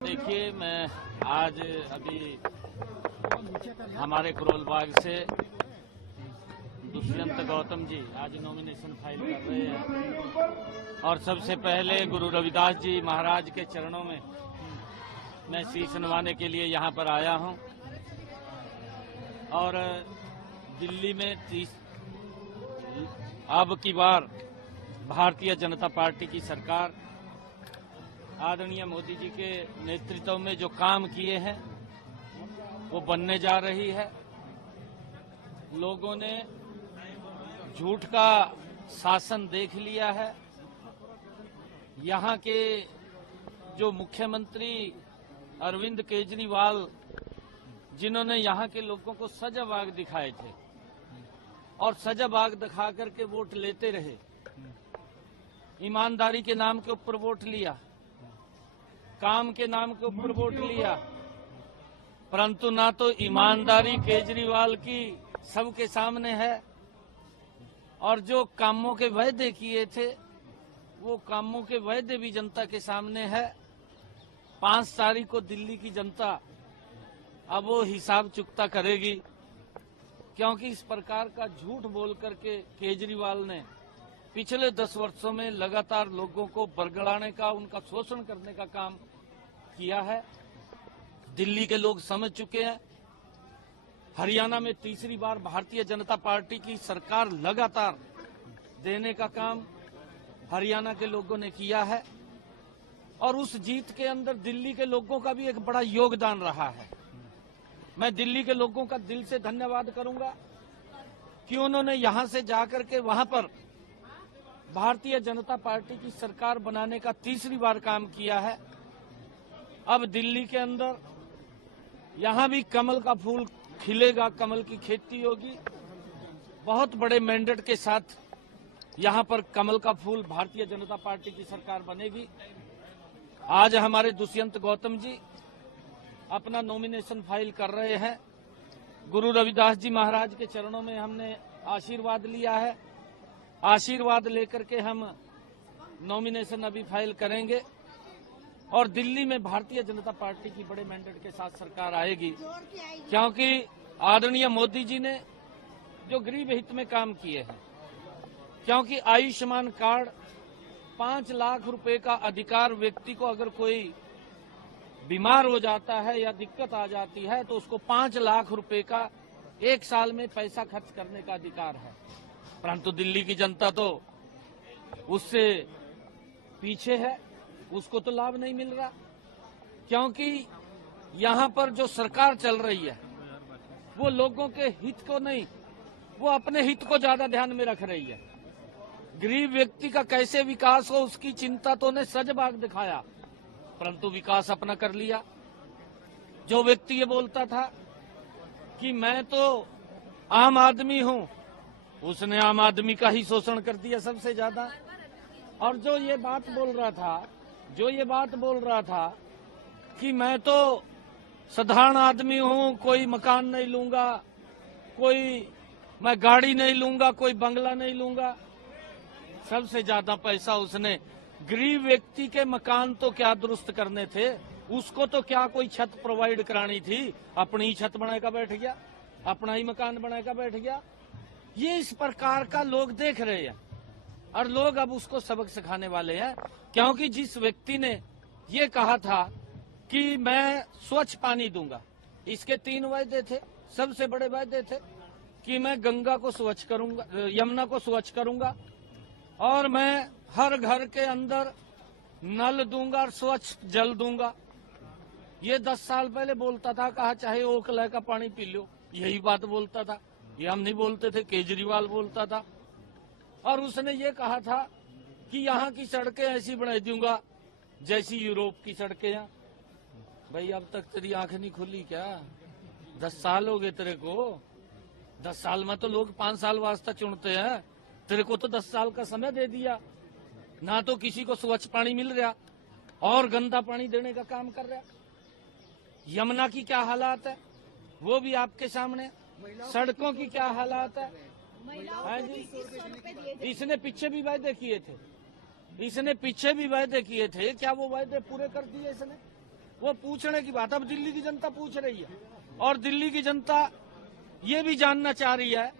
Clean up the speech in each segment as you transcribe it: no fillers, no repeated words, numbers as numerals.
देखिए, मैं आज अभी हमारे करोलबाग से दुष्यंत गौतम जी आज नॉमिनेशन फाइल कर रहे हैं और सबसे पहले गुरु रविदास जी महाराज के चरणों में मैं शीश नवाने के लिए यहाँ पर आया हूँ। और दिल्ली में अब की बार भारतीय जनता पार्टी की सरकार आदरणीय मोदी जी के नेतृत्व में जो काम किए हैं वो बनने जा रही है। लोगों ने झूठ का शासन देख लिया है। यहाँ के जो मुख्यमंत्री अरविंद केजरीवाल, जिन्होंने यहाँ के लोगों को सजाबाग दिखाए थे और सजाबाग दिखा करके वोट लेते रहे, ईमानदारी के नाम के ऊपर वोट लिया, काम के नाम के ऊपर वोट लिया, परंतु ना तो ईमानदारी केजरीवाल की सबके सामने है और जो कामों के वायदे किए थे वो कामों के वायदे भी जनता के सामने है। 5 तारीख को दिल्ली की जनता अब वो हिसाब चुकता करेगी, क्योंकि इस प्रकार का झूठ बोल करके केजरीवाल ने पिछले 10 वर्षों में लगातार लोगों को बरगड़ाने का, उनका शोषण करने का काम किया है। दिल्ली के लोग समझ चुके हैं। हरियाणा में तीसरी बार भारतीय जनता पार्टी की सरकार लगातार देने का काम हरियाणा के लोगों ने किया है और उस जीत के अंदर दिल्ली के लोगों का भी एक बड़ा योगदान रहा है। मैं दिल्ली के लोगों का दिल से धन्यवाद करूंगा कि उन्होंने यहां से जाकर के वहां पर भारतीय जनता पार्टी की सरकार बनाने का तीसरी बार काम किया है। अब दिल्ली के अंदर यहां भी कमल का फूल खिलेगा, कमल की खेती होगी। बहुत बड़े मैंडेट के साथ यहां पर कमल का फूल भारतीय जनता पार्टी की सरकार बनेगी। आज हमारे दुष्यंत गौतम जी अपना नॉमिनेशन फाइल कर रहे हैं। गुरु रविदास जी महाराज के चरणों में हमने आशीर्वाद लिया है। आशीर्वाद लेकर के हम नॉमिनेशन अभी फाइल करेंगे और दिल्ली में भारतीय जनता पार्टी की बड़े मैंडेट के साथ सरकार आएगी, क्योंकि आदरणीय मोदी जी ने जो गरीब हित में काम किए हैं, क्योंकि आयुष्मान कार्ड 5 लाख रुपए का अधिकार, व्यक्ति को अगर कोई बीमार हो जाता है या दिक्कत आ जाती है तो उसको 5 लाख रुपए का 1 साल में पैसा खर्च करने का अधिकार है। परंतु दिल्ली की जनता तो उससे पीछे है, उसको तो लाभ नहीं मिल रहा, क्योंकि यहाँ पर जो सरकार चल रही है वो लोगों के हित को नहीं, वो अपने हित को ज्यादा ध्यान में रख रही है। गरीब व्यक्ति का कैसे विकास हो उसकी चिंता तो ने सजबाग दिखाया, परंतु विकास अपना कर लिया। जो व्यक्ति ये बोलता था कि मैं तो आम आदमी हूं, उसने आम आदमी का ही शोषण कर दिया सबसे ज्यादा। और जो ये बात बोल रहा था कि मैं तो साधारण आदमी हूं, कोई मकान नहीं लूंगा, मैं गाड़ी नहीं लूंगा, कोई बंगला नहीं लूंगा, सबसे ज्यादा पैसा उसने गरीब व्यक्ति के मकान तो क्या दुरुस्त करने थे, उसको तो क्या कोई छत प्रोवाइड करानी थी, अपनी ही छत बनाकर बैठ गया, अपना ही मकान बनाकर बैठ गया। ये इस प्रकार का लोग देख रहे हैं और लोग अब उसको सबक सिखाने वाले हैं, क्योंकि जिस व्यक्ति ने ये कहा था कि मैं स्वच्छ पानी दूंगा, इसके 3 वायदे थे। सबसे बड़े वायदे थे कि मैं गंगा को स्वच्छ करूंगा, यमुना को स्वच्छ करूंगा और मैं हर घर के अंदर नल दूंगा और स्वच्छ जल दूंगा। ये 10 साल पहले बोलता था, कहा चाहे ओखला का पानी पी लो, यही बात बोलता था। ये हम नहीं बोलते थे, केजरीवाल बोलता था। और उसने ये कहा था कि यहाँ की सड़कें ऐसी बना दूंगा जैसी यूरोप की सड़कें हैं। भाई अब तक तेरी आंख नहीं खुली क्या? 10 साल हो गए तेरे को। 10 साल में तो लोग 5 साल वास्ता चुनते हैं, तेरे को तो 10 साल का समय दे दिया। ना तो किसी को स्वच्छ पानी मिल रहा और गंदा पानी देने का काम कर रहा। यमुना की क्या हालात है वो भी आपके सामने, सड़कों की क्या हालात है। इसने पीछे भी वायदे किए थे, क्या वो वायदे पूरे कर दिए इसने? वो पूछने की बात अब दिल्ली की जनता पूछ रही है, और दिल्ली की जनता ये भी जानना चाह रही है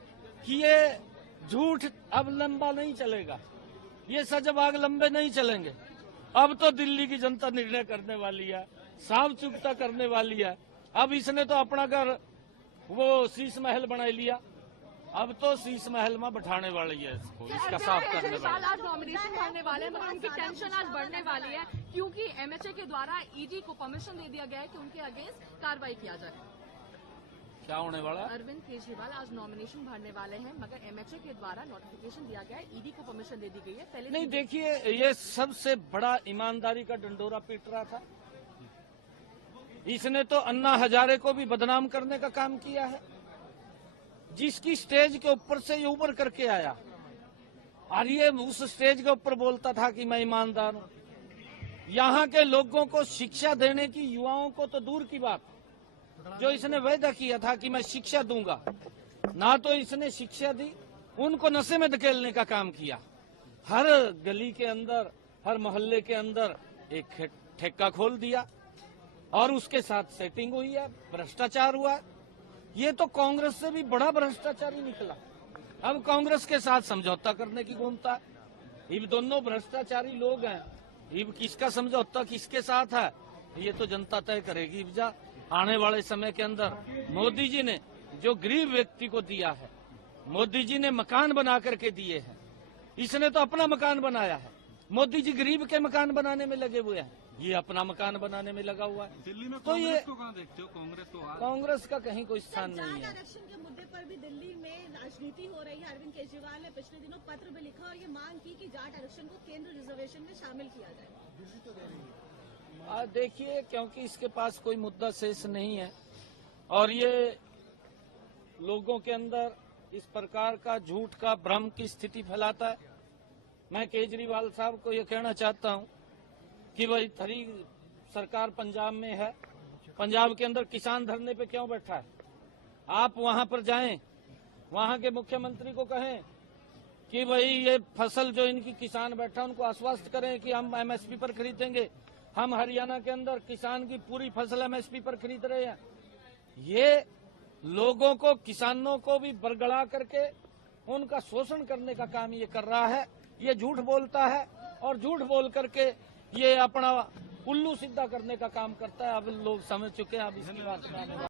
कि ये झूठ अब लंबा नहीं चलेगा, ये सजबाग लंबे नहीं चलेंगे। अब तो दिल्ली की जनता निर्णय करने वाली है, साफ चुकता करने वाली है। अब इसने तो अपना घर वो शीश महल बना लिया, अब तो शीश महल में बैठाने वाली है इसको, इसका साफ करने वाली है। आज नॉमिनेशन भरने वाले हैं, मगर उनकी टेंशन आज बढ़ने वाली है क्योंकि एमएचए के द्वारा ईडी को परमिशन दे दिया गया है कि उनके अगेंस्ट कार्रवाई किया जाए। क्या होने वाला? अरविंद केजरीवाल आज नॉमिनेशन भरने वाले हैं, मगर एमएचए के द्वारा नोटिफिकेशन दिया गया है, ईडी को परमिशन दे दी गई है। पहले नहीं, देखिए, ये सबसे बड़ा ईमानदारी का डंडोरा पीट रहा था। इसने तो अन्ना हजारे को भी बदनाम करने का काम किया है, जिसकी स्टेज के ऊपर से ये उभर करके आया, और ये उस स्टेज के ऊपर बोलता था कि मैं ईमानदार हूं। यहाँ के लोगों को शिक्षा देने की, युवाओं को तो दूर की बात, जो इसने वायदा किया था कि मैं शिक्षा दूंगा, ना तो इसने शिक्षा दी, उनको नशे में धकेलने का काम किया। हर गली के अंदर, हर मोहल्ले के अंदर एक ठेका खोल दिया, और उसके साथ सेटिंग हुई है, भ्रष्टाचार हुआ है। ये तो कांग्रेस से भी बड़ा भ्रष्टाचारी निकला। अब कांग्रेस के साथ समझौता करने की घूमता है। ये दोनों भ्रष्टाचारी लोग हैं, ये किसका समझौता किसके साथ है, ये तो जनता तय करेगी। जा आने वाले समय के अंदर मोदी जी ने जो गरीब व्यक्ति को दिया है, मोदी जी ने मकान बना करके दिए हैं, इसने तो अपना मकान बनाया है। मोदी जी गरीब के मकान बनाने में लगे हुए हैं, ये अपना मकान बनाने में लगा हुआ है। दिल्ली में तो ये को कहाँ देखते हो? कांग्रेस को कांग्रेस का कहीं कोई स्थान नहीं है। आरक्षण के मुद्दे पर भी दिल्ली में राजनीति हो रही है। अरविंद केजरीवाल ने पिछले दिनों पत्र भी लिखा और ये मांग की कि जाट आरक्षण को केंद्र रिजर्वेशन में शामिल किया जाए। देखिए, क्योंकि इसके पास कोई मुद्दा शेष नहीं है, और ये लोगों के अंदर इस प्रकार का झूठ का भ्रम की स्थिति फैलाता है। मैं केजरीवाल साहब को ये कहना चाहता हूं कि भाई थरी सरकार पंजाब में है, पंजाब के अंदर किसान धरने पे क्यों बैठा है? आप वहां पर जाएं, वहां के मुख्यमंत्री को कहें कि भाई ये फसल जो इनकी किसान बैठा, उनको आश्वस्त करें कि हम एमएसपी पर खरीदेंगे। हम हरियाणा के अंदर किसान की पूरी फसल एमएसपी पर खरीद रहे हैं। ये लोगों को, किसानों को भी बरगला करके उनका शोषण करने का काम ये कर रहा है। ये झूठ बोलता है, और झूठ बोल करके ये अपना उल्लू सीधा करने का काम करता है। अब लोग समझ चुके हैं, अब इसकी बात में आने वाला